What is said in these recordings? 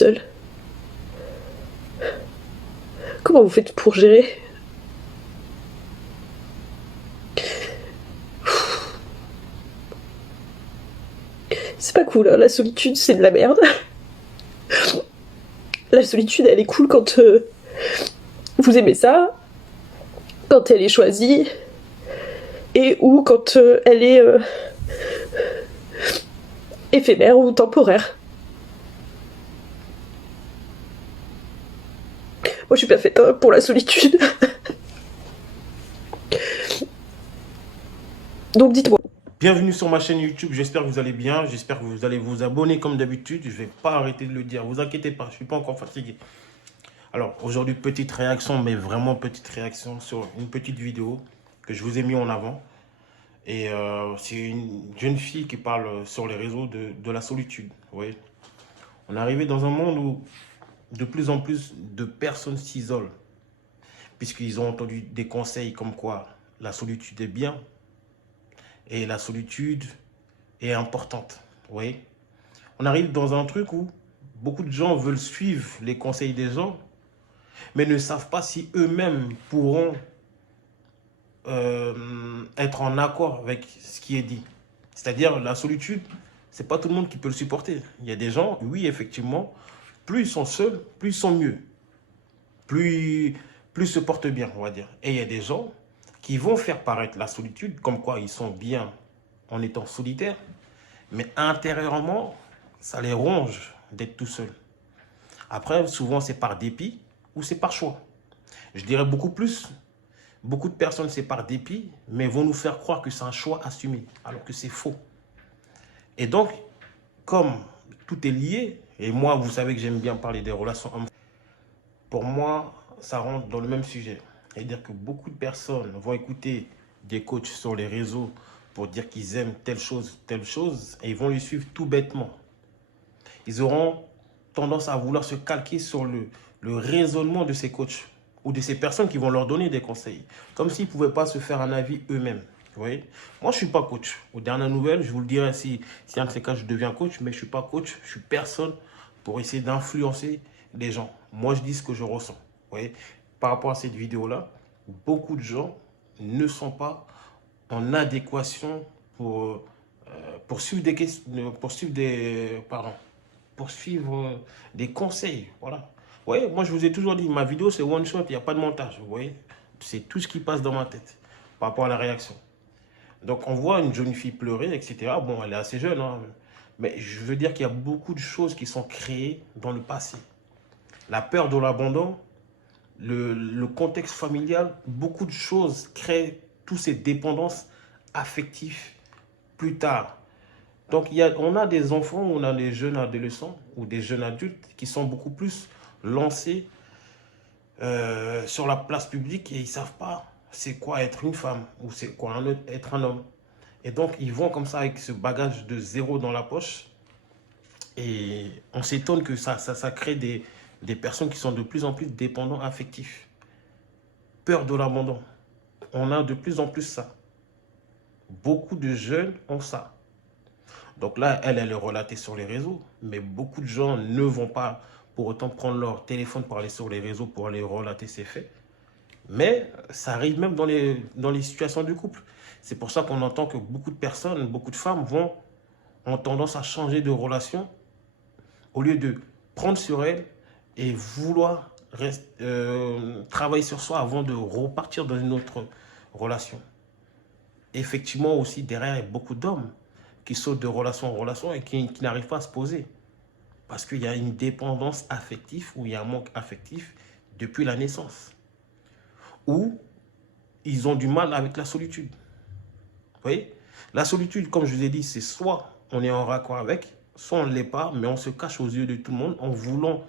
seule? Comment vous faites pour gérer? C'est pas cool, hein, la solitude, c'est de la merde. La solitude, elle est cool quand vous aimez ça, quand elle est choisie, et ou quand elle est éphémère ou temporaire. Moi, je suis pas faite pour la solitude. Donc dites-moi. Bienvenue sur ma chaîne YouTube, j'espère que vous allez bien, j'espère que vous allez vous abonner comme d'habitude, je ne vais pas arrêter de le dire, vous inquiétez pas, je ne suis pas encore fatigué. Alors aujourd'hui, petite réaction, mais vraiment petite réaction sur une petite vidéo que je vous ai mis en avant. Et c'est une jeune fille qui parle sur les réseaux de la solitude. Vous voyez, on est arrivé dans un monde où de plus en plus de personnes s'isolent, puisqu'ils ont entendu des conseils comme quoi la solitude est bien, et la solitude est importante. Vous voyez, on arrive dans un truc où beaucoup de gens veulent suivre les conseils des gens, mais ne savent pas si eux-mêmes pourront être en accord avec ce qui est dit. C'est-à-dire la solitude, c'est pas tout le monde qui peut le supporter. Il y a des gens, oui, effectivement, plus ils sont seuls, plus ils sont mieux. Plus ils se portent bien, on va dire. Et il y a des gens qui vont faire paraître la solitude comme quoi ils sont bien en étant solitaires, mais intérieurement, ça les ronge d'être tout seul. Après, souvent, c'est par dépit ou c'est par choix. Je dirais beaucoup plus. Beaucoup de personnes, c'est par dépit, mais vont nous faire croire que c'est un choix assumé, alors que c'est faux. Et donc, comme tout est lié, et moi, vous savez que j'aime bien parler des relations hommes, pour moi, ça rentre dans le même sujet. C'est-à-dire que beaucoup de personnes vont écouter des coachs sur les réseaux pour dire qu'ils aiment telle chose, et ils vont les suivre tout bêtement. Ils auront tendance à vouloir se calquer sur le raisonnement de ces coachs ou de ces personnes qui vont leur donner des conseils, comme s'ils ne pouvaient pas se faire un avis eux-mêmes. Vous voyez, moi, je ne suis pas coach. Aux dernières nouvelles, je vous le dirai si un de ces cas, je deviens coach, mais je ne suis pas coach, je suis personne pour essayer d'influencer les gens. Moi, je dis ce que je ressens. Vous voyez, par rapport à cette vidéo-là, beaucoup de gens ne sont pas en adéquation pour suivre des questions, pour suivre des conseils. Voilà. Vous voyez, moi je vous ai toujours dit, ma vidéo c'est one shot, il n'y a pas de montage. Vous voyez, c'est tout ce qui passe dans ma tête par rapport à la réaction. Donc on voit une jeune fille pleurer, etc. Bon, elle est assez jeune, hein, mais je veux dire qu'il y a beaucoup de choses qui sont créées dans le passé. La peur de l'abandon, le contexte familial, beaucoup de choses créent toutes ces dépendances affectives plus tard. Donc, on a des enfants, on a des jeunes adolescents ou des jeunes adultes qui sont beaucoup plus lancés sur la place publique et ils ne savent pas c'est quoi être une femme ou c'est quoi être un homme. Et donc, ils vont comme ça avec ce bagage de zéro dans la poche et on s'étonne que ça crée des personnes qui sont de plus en plus dépendants affectifs. Peur de l'abandon. On a de plus en plus ça. Beaucoup de jeunes ont ça. Donc là, elle est relatée sur les réseaux, mais beaucoup de gens ne vont pas pour autant prendre leur téléphone pour aller sur les réseaux pour aller relater ces faits. Mais ça arrive même dans les situations du couple. C'est pour ça qu'on entend que beaucoup de personnes, beaucoup de femmes ont tendance à changer de relation au lieu de prendre sur elles et vouloir travailler sur soi avant de repartir dans une autre relation. Effectivement aussi, derrière, il y a beaucoup d'hommes qui sautent de relation en relation et qui n'arrivent pas à se poser. Parce qu'il y a une dépendance affective ou il y a un manque affectif depuis la naissance. Ou ils ont du mal avec la solitude. Vous voyez? La solitude, comme je vous ai dit, c'est soit on est en raccord avec, soit on ne l'est pas, mais on se cache aux yeux de tout le monde en voulant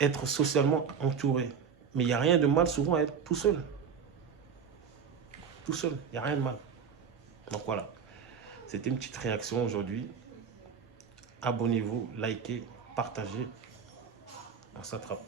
être socialement entouré. Mais il n'y a rien de mal souvent à être tout seul. Tout seul, il n'y a rien de mal. Donc voilà. C'était une petite réaction aujourd'hui. Abonnez-vous, likez, partagez. On s'attrape.